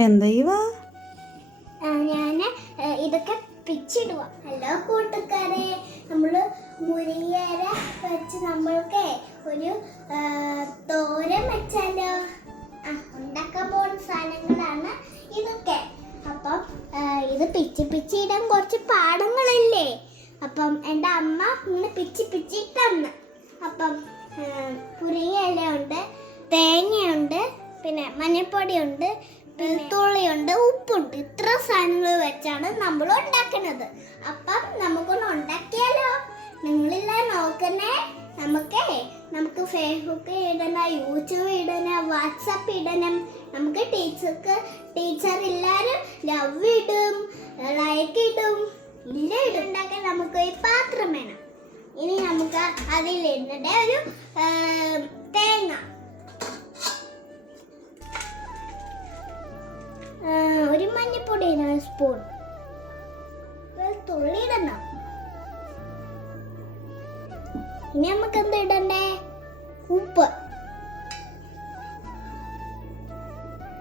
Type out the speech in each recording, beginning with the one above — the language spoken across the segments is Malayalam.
എന്താ ഞാൻ ഇതൊക്കെ പിച്ചിടുക. ഹലോ കൂട്ടുകാരെ, നമ്മൾ മുരിങ്ങയില വെച്ച് നമ്മൾക്ക് ഒരു തോരൻ വെച്ചാലോ? ഉണ്ടാക്കാൻ പോകുന്ന സാധനങ്ങളാണ് ഇതൊക്കെ. അപ്പം ഇത് പിച്ചിടാൻ കുറച്ച് പാടങ്ങളില്ലേ? അപ്പം എൻ്റെ അമ്മ ഇങ്ങനെ പിച്ചി തന്ന്. അപ്പം മുരിങ്ങയില ഉണ്ട്, തേങ്ങയുണ്ട്, പിന്നെ മഞ്ഞൾപ്പൊടിയുണ്ട്, വെളുത്തുള്ളിയുണ്ട്, ഉപ്പുണ്ട്. ഇത്ര സാധനങ്ങൾ വെച്ചാണ് നമ്മൾ ഉണ്ടാക്കുന്നത്. അപ്പം നമുക്കൊന്ന് ഉണ്ടാക്കിയാലോ? നിങ്ങളെല്ലാം നോക്കണേ. നമുക്ക് ഫേസ്ബുക്ക് ഇടണം, യൂട്യൂബ് ഇടണം, വാട്സാപ്പ് ഇടണം. നമുക്ക് ടീച്ചർ എല്ലാവരും ലവ് ഇടും, ലൈക്ക് ഇടും, എല്ലാം ഇടുണ്ടാക്കാൻ നമുക്ക് ഒരു പാത്രം വേണം. ഇനി നമുക്ക് അതിലിടേണ്ട ഒരു തേങ്ങ, ഒരു മഞ്ഞപ്പൊടി സ്പൂൺ, വെളുത്തുള്ളി ഇടണം. ഇനി നമുക്ക് എന്താ ഇടണ്ടേ? ഉപ്പ്.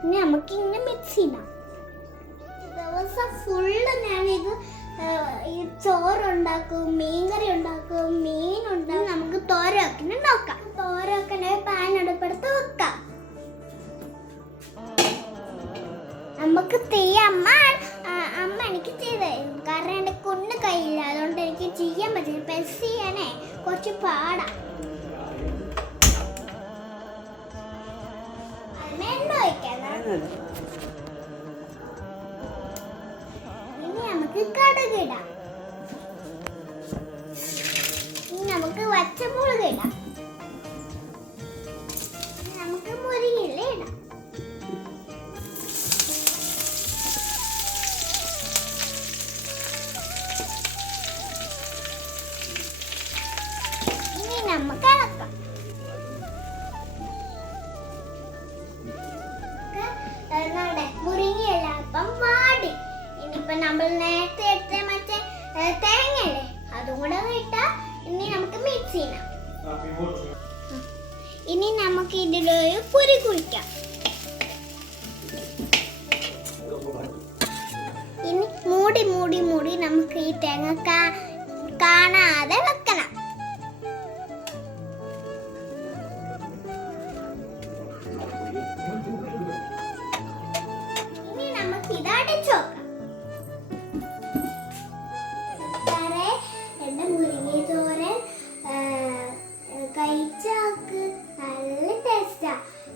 ഇനി നമുക്ക് ഇങ്ങനെ മിക്സ് ചെയ്യാം. ദിവസം ഫുള്ള് ഞാനിത് ഈ ചോറുണ്ടാക്കും, മീൻകറി ഉണ്ടാക്കും, മീനുണ്ടാക്കും. നമുക്ക് തോരൻ നോക്കാം. തോരൻ വെക്കണേ പാൻ അടുപ്പെടുത്ത് വെക്കാം. നമുക്ക് അമ്മ എനിക്ക് ചെയ്ത് തരും. കാരണം എൻ്റെ കുഞ്ഞ് കയ്യില്ല, അതുകൊണ്ട് എനിക്ക് ചെയ്യാൻ പറ്റില്ല. പ്രസ് ചെയ്യാനേ കുറച്ച് പാടാ. എണ്ണ വയ്ക്കാം. ഇനി നമുക്ക് കടുക് ഇടാം. ഇനി നമുക്ക് പച്ചമുളക് ഇടാം. നമുക്ക് മുരിങ്ങയില ഇടാം. നമുക്ക് ഇളക്കാം. മുരിങ്ങയില അപ്പം വാടി. ഇനിയിപ്പോ നമ്മൾ നേരത്തെ എടുത്ത മറ്റേ തേങ്ങയല്ലേ, അതും കൂടെ ഇട്ടാ ഇനി നമുക്ക് മിക്സ് ചെയ്യണം. ഇനി നമുക്ക് ഇതിലൊരു കുരി കുഴിക്കാം. ഇനി മൂടി നമുക്ക് ഈ തേങ്ങ കാണാതെ വെക്കണം.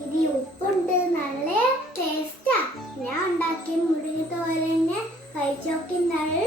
ഇത് ഉപ്പുണ്ട്, നല്ല ടേസ്റ്റാ. ഞാൻ ഉണ്ടാക്കിയ മുരിങ്ങ തോരന് കഴിച്ചോക്കി, നല്ല